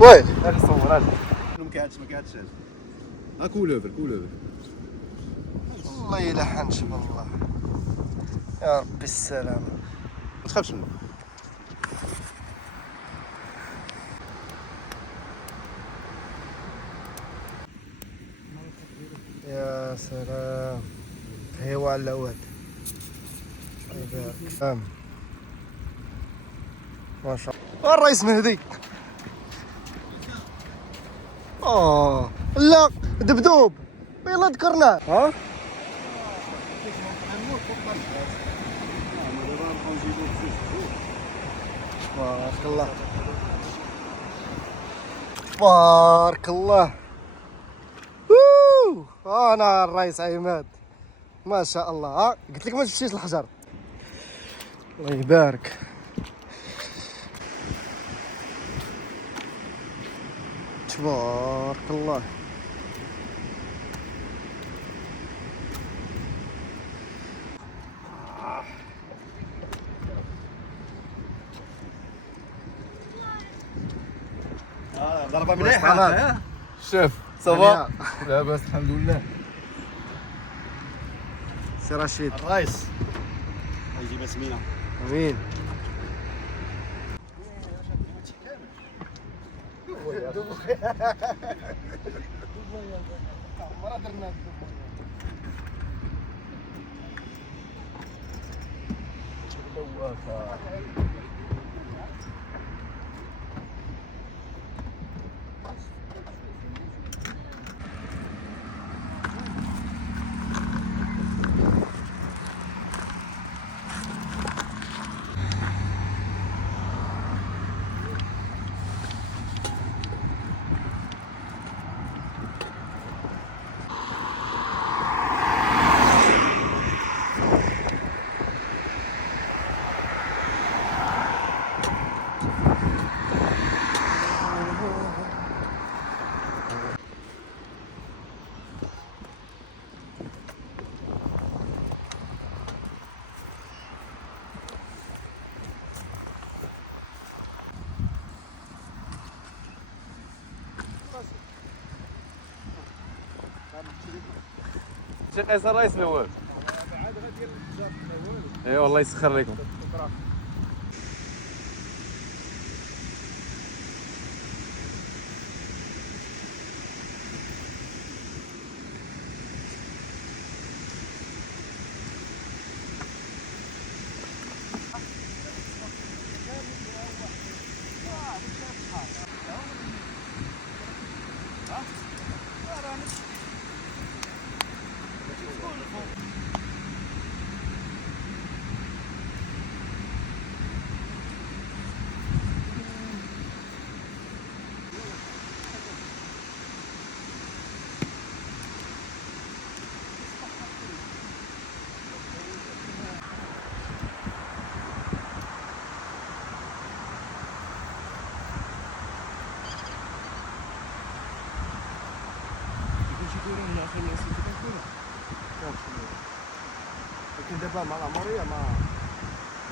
وين؟ هاك صور هاك ما كيعادش ها كول اوفر الله يلحن شب الله. يا ربي السلامة. ما تخافش منه. يا سلام هو على العواد. الله يبارك. ما شاء الله. الرئيس مهدي. لا دبدوب يلا ذكرناه. ها بارك الله بارك الله. انا الرئيس عماد ما شاء الله. قلت لك ما تمشيش الحجر. الله يبارك. تبارك الله. ضربة مليحة. شوف صافا لاباس الحمد لله. سي رشيد الرئيس يجيب سمينة. امين. شي قيس الرئيس الاول. اي والله يسخر لكم. لكن دابا مع العمريه ما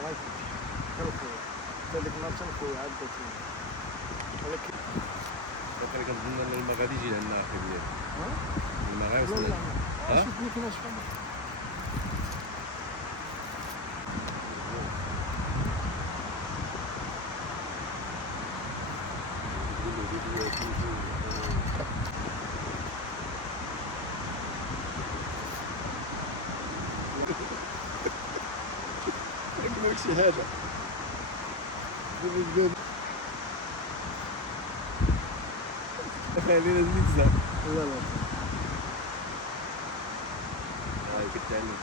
يفوتش. تلقوا هذيك النهار تلقوا عاد ولكن انا كنظن ان الماء غادي يجي لنا اخي ديالي. الماء غيوصل. لا شوف كيفاش فهمت. شي حاجة خلينا نزيد. لا لا هاي كتعلم.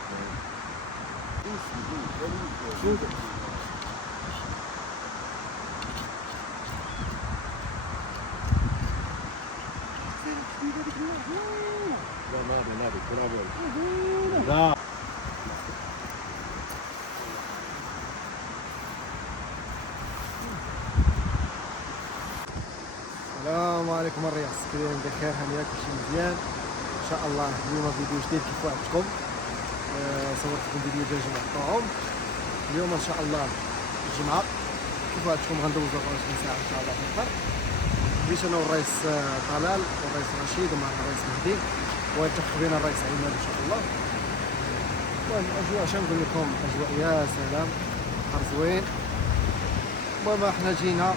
لا السلام عليكم الرياض. كاين بخير هانيا كلشي مزيان ان شاء الله. اليوم فيديو جديد كيف وعدتكم. صورت لكم فيديو ديال جمعة الطعوم. اليوم ان شاء الله الجمعة كيف وعدتكم غندوزو 24 ساعة ان شاء الله في البحر. جيت انا والرئيس طلال والرئيس رشيد ومع الرئيس مهدي ويلتحق بنا الرئيس عماد ان شاء الله. المهم اجواء شنو نقول لكم، اجواء يا سلام، نهار زوين. المهم احنا جينا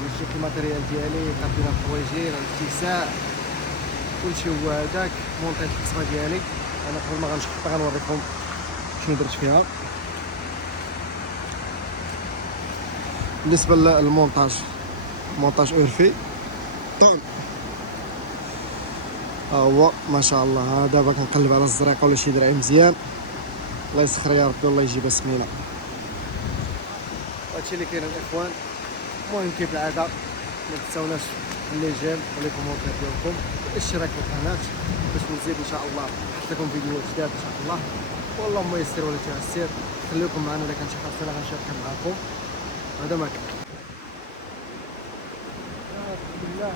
وجبت الماتريال ديالي، خدينا الحوايجين الاتساع كلشي هو هذاك. مونطيت القسمه ديالي انا قبل ما غنشق غنوريكم شنو درت فيها. بالنسبه للمونتاج، مونتاج اورفي طون هو ما شاء الله. دابا كنقلب على الزريقه ولا شي درعي مزيان، الله يسخر يا ربي والله يجيبها سمينه. هادشي اللي كاين الاخوان. المهم كيف العاده ما تنساوناش اللي جيم والكومونتير ديالكم والاشتراك في القناه باش نزيد ان شاء الله نحط لكم فيديوهات جداد ان شاء الله. والله ما يسر ولا تعسر، خليكم معنا الا كان شي حاجه غنشاركها معكم. هذا ما كان. بسم الله.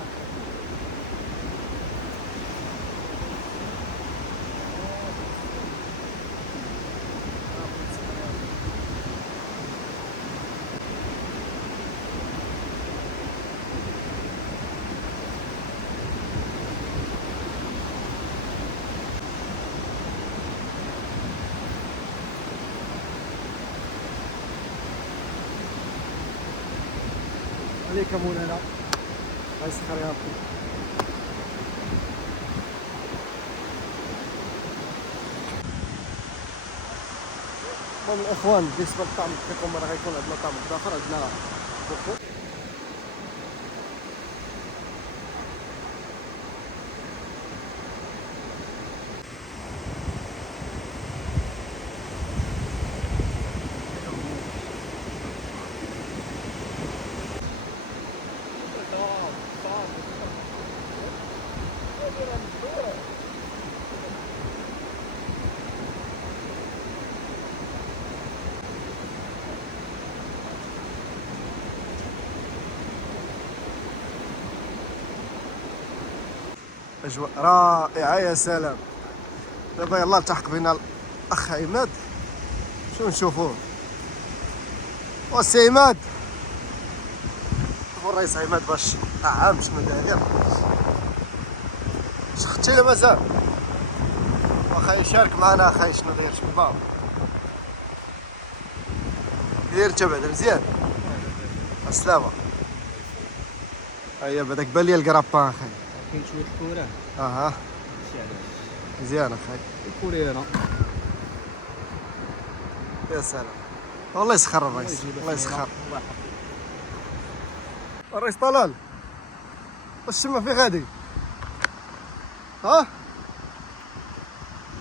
عليك مولانا، الله يسخر يا ربي. المهم الاخوان بالنسبه للطعم ديالكم راه غيكون عندنا طعم اخر، عندنا فوفو. أجواء رائعة يا سلام. دابا يلا التحق بنا الأخ عماد، شو نشوفوه. وسي عماد، شوفوا الرئيس عماد باش طعام شنو داير. شختي لا مازال؟ واخا يشارك معنا اخاي شنو داير شباب. داير انت بعدا مزيان؟ السلامة. هيا بداك بان ليا الكرابان اخاي. كاين شويه الكوره اها ماشي علاش مزيان اخاي. الكوريرا. يا سلام والله يسخر الرئيس، الله يسخر. الرئيس طلال واش تما في غادي؟ ها؟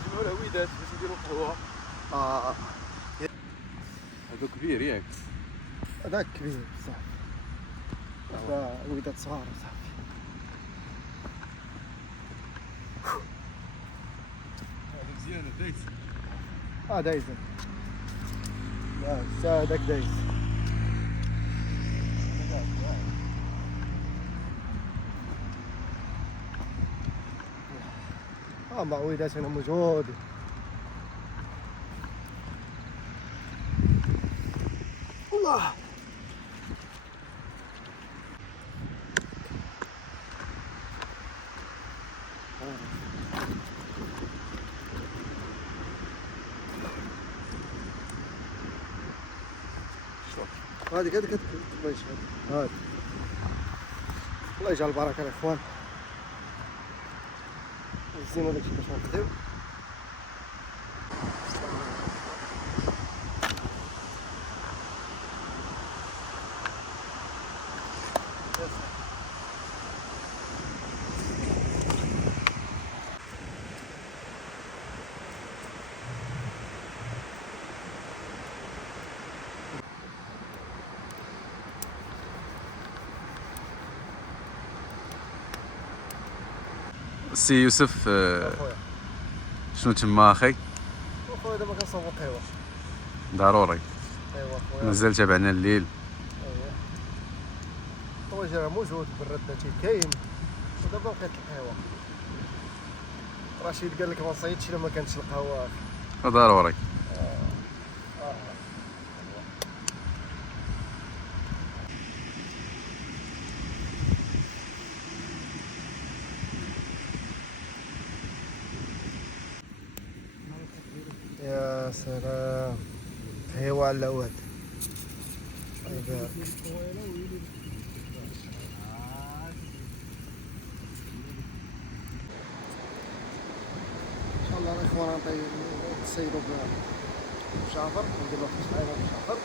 نجيبو العويدات باش نديرو قهوه. هادو كبير ياك؟ هذاك كبير بصح، هذا وليدات صغار صاحبي. هادو مزيانه دايز. دايز. لا هذاك دايز. معويدات هنا موجود. الله هذيك الله يشهد. هذا الله يجعل البركه يا اخوان. الزينه داكشي باش نقدم. سي يوسف، اخويا شنو تما اخي؟ اخويا دابا كنصاوبو قهوه. ضروري، ايوا اخويا مازال تابعنا الليل. ايوا الطواجن راه موجود، بالرداتي كاين، ودابا بقيت القهوه. رشيد قال لك ما نصيدش الا ما كانتش القهوه. ضروري. سلام هيوا على العواد الله يبارك. ان شاء الله الاخوان نعطي نصيدو بشعفر ندير له خمس معايا بشعفر.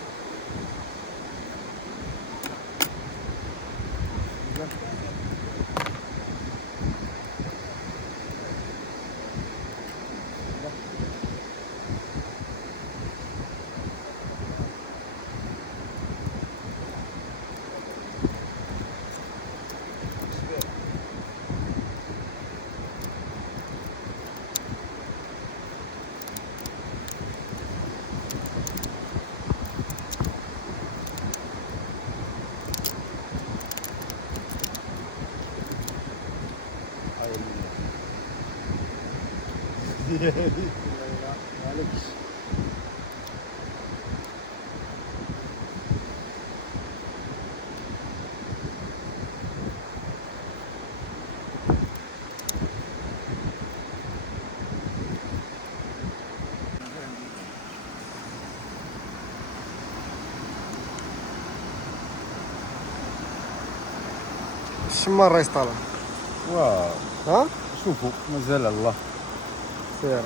معليش شما الرئيس طالع واه ها شوفوا مازال الله سير.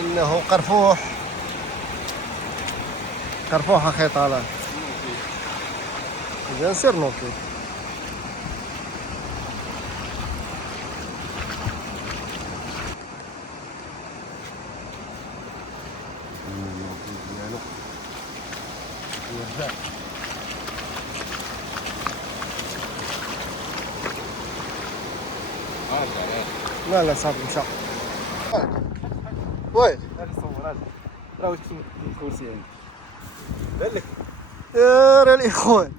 إنه قرفوح قرفوح أخي طالع. إذا نسير نوكي لا لا صافي مشى. وين هذا صور هذا راه واش كنت الكرسي عندي بان لك يا راه الإخوان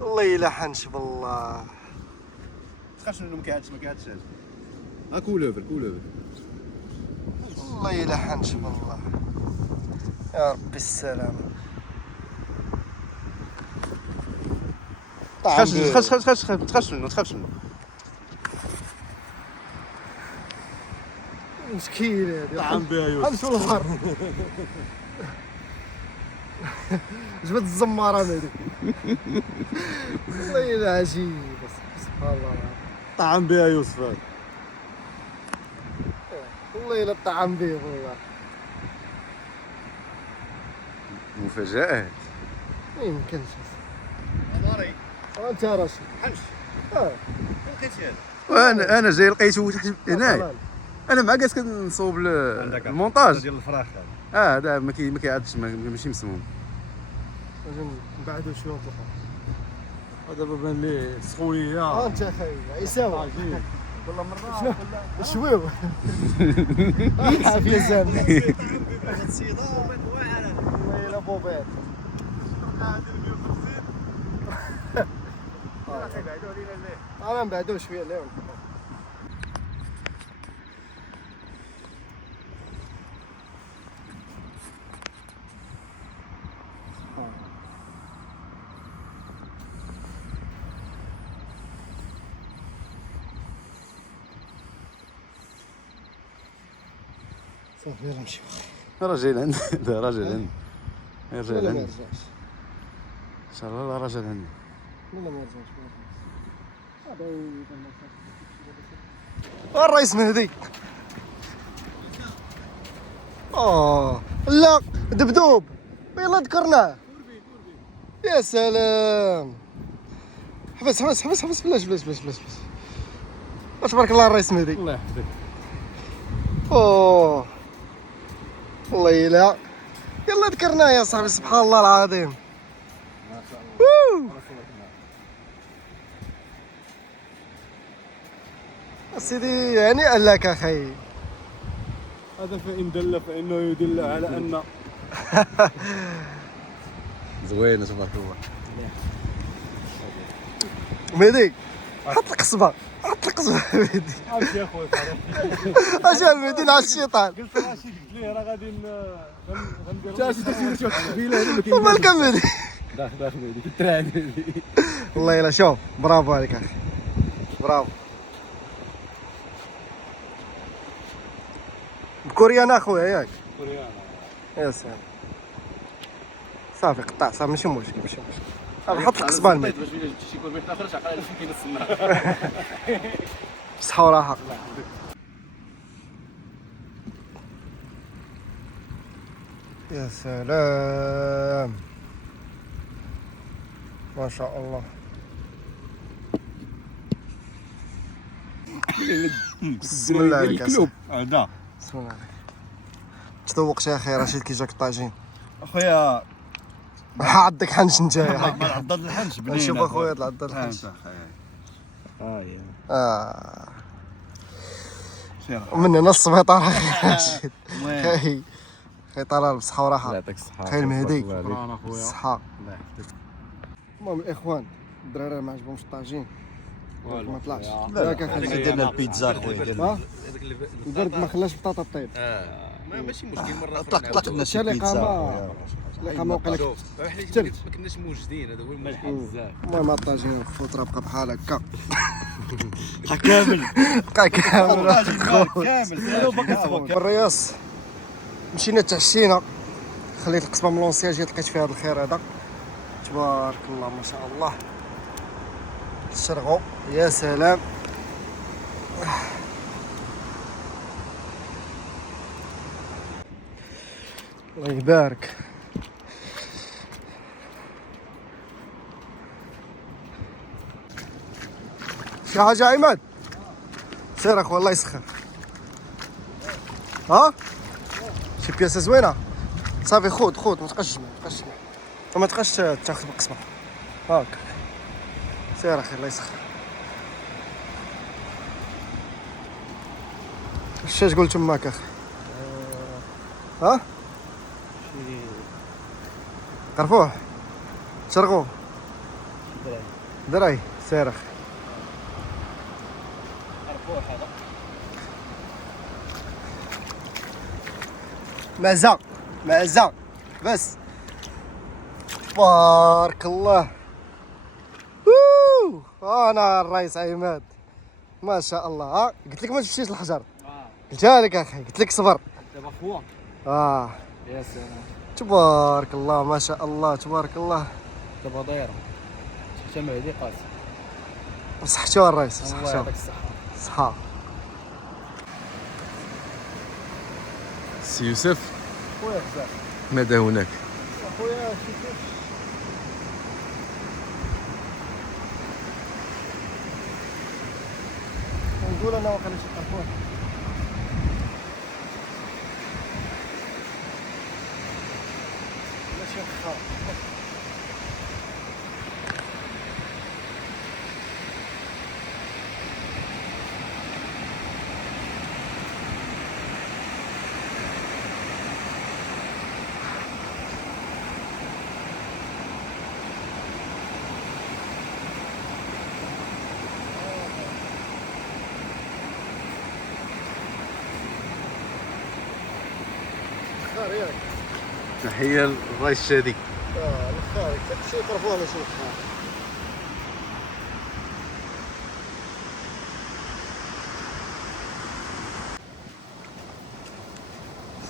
والله إلا حنشب الله. تخافش انه ما كيعادش ها كولوفر والله إلا حنشب الله يا ربي السلامة. تخافش منه مسكين هذا طعم بها يوسف. حنشو البحر جبت الزمارة هذيك والله إلا عجيب سبحان الله طعم بها يوسف هذا. والله إلا الطعم به والله. مفاجآت. ما يمكنش ماري انت راشد حنش اه فين لقيتي هذا؟ انا جاي لقيته تحت هنايا. انا مع جالس كنصوب المونتاج ديال الفراخ هذا. هذا ما كيعادش ماشي مسموم. لازم نبعدو شويه ونطلقو. هذا بان لي سخويه. انت اخي عيساوي عجيب والله مره شويو عافيه زين واحد السيده واعره والله الا بوبيت كيبعدوا علينا ليه. انا نبعدو شويه اليوم. صافي يلا نمشيو. راجل عندي راجل عندي ولا ما عندي يرجعش ان شاء الله راجل عندي. ولا ما يرجعش الرئيس مهدي. لا دبدوب يلا ذكرناه. يا سلام حبس بلاش تبارك الله الرئيس مهدي. الله يحفظك. اوه والله يلا يلا ذكرناه يا صاحبي سبحان الله العظيم. ما شاء الله. سيدي يعني قال لك اخي. هذا فإن دل فإنه يدل على أن زوينه تبارك الله. مهدي حط القصبه، حط القصبه مهدي. امشي يا خويا اجي المهدي على الشيطان. قلت راه شي قلت ليه راه غادي غنديرو ومالك مهدي. داخل هذيك الترعه والله الا شوف برافو عليك اخي، برافو. كوريان اخويا ياك. يا سلام صافي قطع صافي ماشي مشكل ماشي مشكل. صافي حط القصبه المهدي. باش شي كون بيت اخر شحال فين كينص بصحة وراحة. يا سلام ما شاء الله. بسم الله عليك الكلوب هذا. بسم الله عليك. تذوقت يا اخي رشيد كي جاك الطاجين؟ اخويا عندك حنش نتايا. ما عضد الحنش بنين. شوف اخويا هاد العضة الحنش. ومن هنا السبيطار اخي رشيد. خي خي طلال بصحة وراحة. يعطيك الصحه. خير المهدي. شكرا اخويا. الصحة. المهم الاخوان الدراري ما عجبهمش الطاجين ما طلعش. ياك اخي درنا البيتزا اخويا ها البرد ما خلاش بطاطا طيب. ماشي مشكل مره طلق لنا شي اللي بيتزا قامه اللي قامه وقال لك شوف حنا ما كناش موجدين هذا هو المشكل بزاف. المهم الطاجين الفطره بقى بحال هكا كامل بقى كامل. كامل بالرياس مشينا تعشينا، خليت القصبه من لونسياجي لقيت فيها هذا الخير هذا تبارك الله ما شاء الله. الشرغو يا سلام. الله يبارك. شي حاجة عماد؟ سير اخو الله يسخر. ها؟ شي بياسة زوينة؟ صافي خود ما تبقاش تجمع ما تبقاش تاخذ بالقسمة. هاك سير اخي الله يسخر. اش قلت تماك اخي؟ ها؟ قرفوه شرقوه دراي سير اخي. معزة بس تبارك الله. انا الرئيس عماد ما شاء الله. ها قلت لك ما تمشيش الحجر. قلتها لك اخي قلت لك صبر. دابا خويا يا سلام تبارك الله ما شاء الله تبارك الله. دابا دايره حتى مهدي قاسم. بصحتو الرئيس الله بصحتو يعطيك الصحه. صحة. سي يوسف خويا بزاف ماذا هناك؟ خويا كيفاش نقول انا واقيلا شي قرفوه. ماشي وخا خير ياك. تحيه للرئيس الشادي. الخارج شي قرفوه ماشي وخا.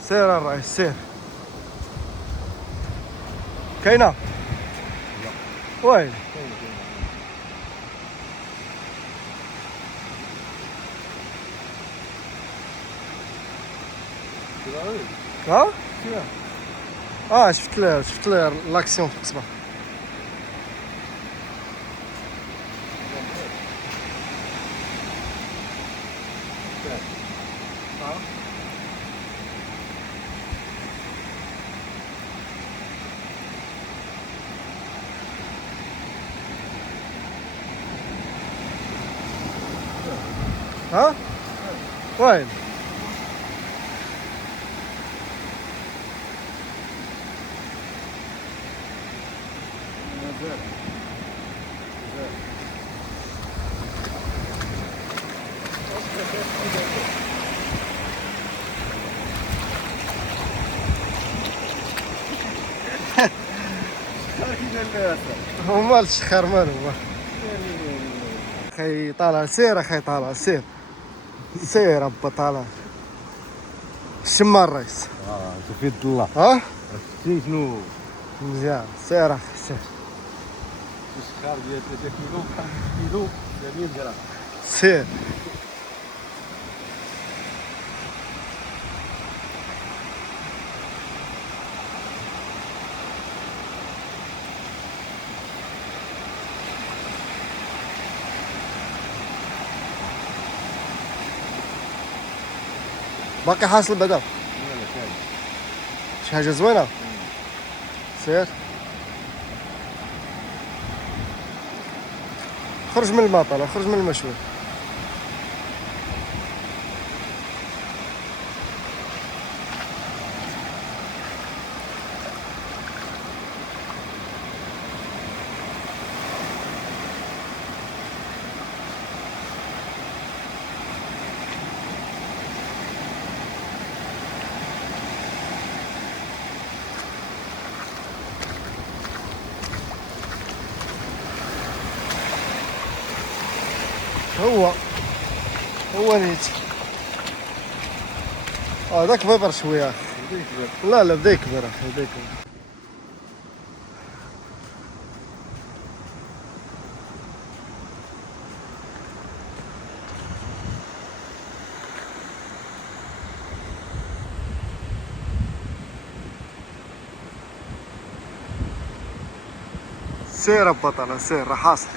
سير الرئيس سير. كاينه وين؟ ها؟ شفت لاكسيون في القصبة. ها؟ وين؟ مازال هو مال الشخر مالو هو. اخي طالع سير، اخي طالع سير سير ابا طالع. شما الرئيس؟ تفيد الله. ها؟ شنو مزيان سير اخي سير الشخار ديال 3 كيلو 5 كيلو 100 غرام. سير. باقي حاصل بدل شي حاجة زوينة. سير خرج من الماء، طالع خرج من المشوي. هو نيت هذاك كبر شويه. لا لا بدا يكبر اخي، بدا يكبر. سير بطلة سير راح حاصل.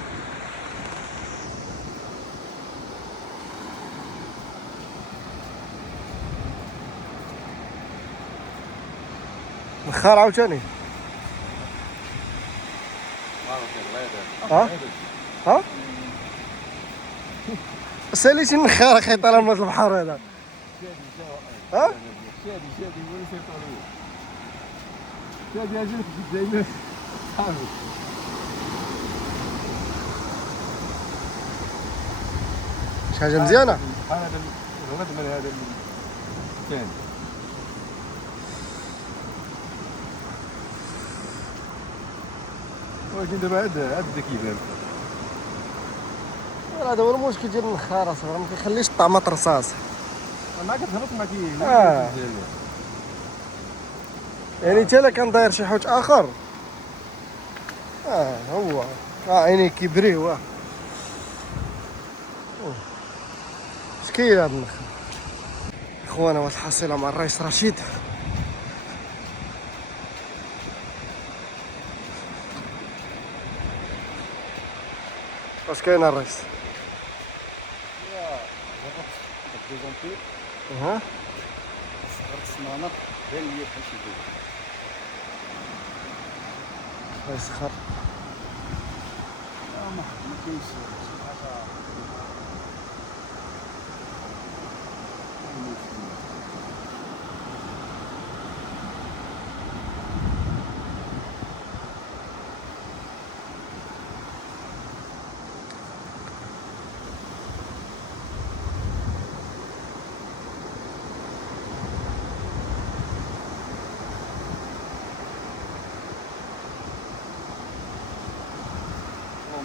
نخار عاوتاني. ها؟ ها؟ ساليتي النخار اخي طالع من البحر هذا. ها؟ شادي وين سيطروا شادي اجل زي صحابي شي حاجة مزيانة. هذا الولد من هذا الثاني ولكن دابا هذا كيبان. هذا هو المشكل ديال النخار اصاحبي، ما كيخليش الطعم رصاص. ما كتهبط ما كي يعني حتى الا كان داير شي حوت اخر. هو عيني كيبري هو. مسكين هذا النخل. اخوانا واحد الحصيله مع الرئيس رشيد. واش كاين الرئيس؟ ها؟ السمانه بان لي بحال شي دوب يسخر. ما كاينش شي حاجه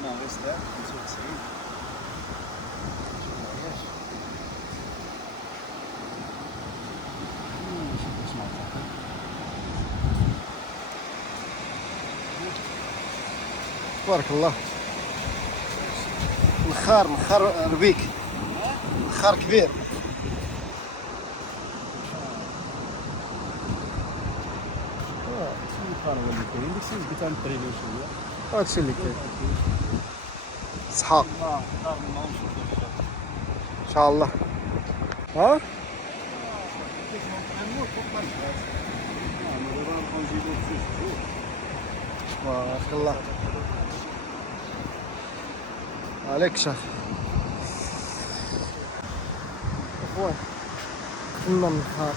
ما غير 95 تبارك الله. مخار ربيك، مخار كبير. الفار هو اللي كاين، ديك السيد قلت نطري له شويه. هادشي اللي كاين. صحاب ان شاء الله. ها؟ تبارك الله عليك شاف. اخوان قلنا النخار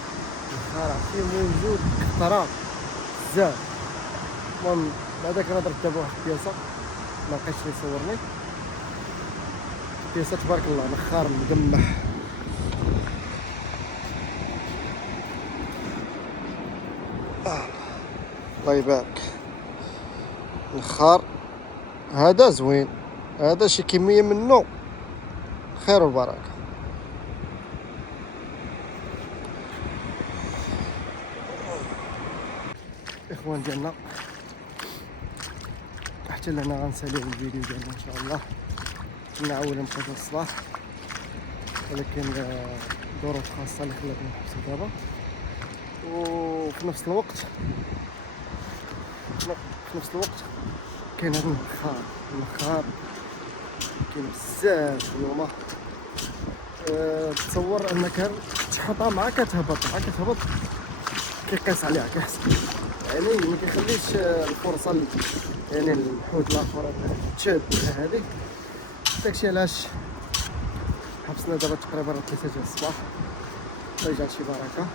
عرفتي موجود كثرة بزاف. المهم بعدا كنهضر دابا واحد البياسة ملقيتش اللي يصورني، بياسة تبارك الله نخار مقمح. الله يبارك النخار هذا زوين، هذا شي كمية منه خير وبركة. اخوان ديالنا حتى لهنا غنساليو الفيديو ديالنا ان شاء الله. كنا اول نبقيو الصباح ولكن ظروف خاصة اللي خلاتنا نحبسو دابا. وفي نفس الوقت كاين هذا النخار كاين بزاف اليوم. تصور انك تحطها معاك كتهبط كيقيس عليها كيحسب، يعني ما كيخليش الفرصه يعني الحوت الاخر تشد هذيك. داكشي علاش حبسنا دابا تقريبا 3 ديال الصباح. الله يجعل شي بركه.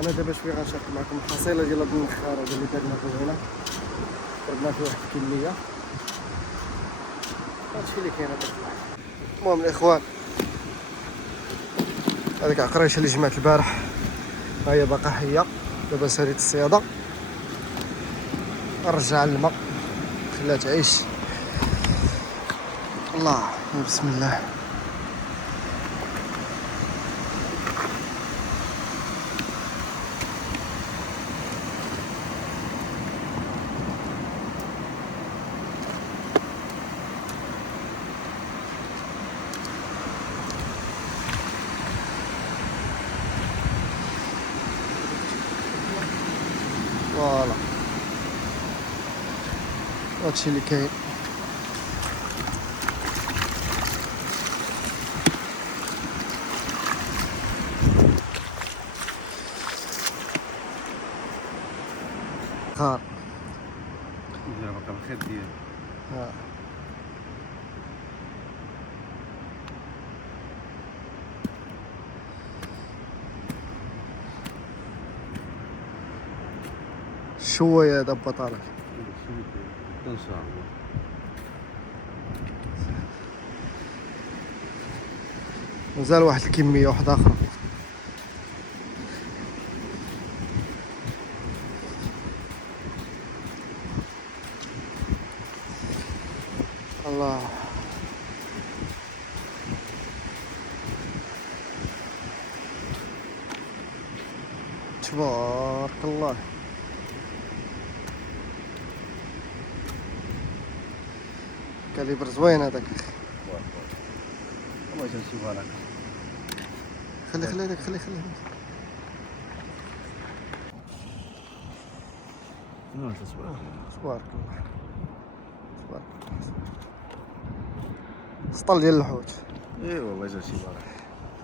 انا دابا شويه غنشارك معكم الحصيله ديال هاد النخار هذا اللي درنا فيه هنا. درنا فيه واحد الكميه، هادشي اللي كاين هذا. المهم الاخوان هذيك عقريشه اللي جمعت البارح ها هي باقا حيه. دابا ساليت الصياده نرجع الماء خليها تعيش. الله بسم الله. فوالا هادشي اللي كاين. خار باقا بالخير ديالو. شويه هذا بطاله ان شاء الله. مازال واحد الكميه واحده اخرى. الله تبارك الله. كاليبر زوين هذاك. الله يجعل شي بركه. خلي هذاك خلي تبارك الله. سطل ديال الحوت. اي والله يجعل شي بركه.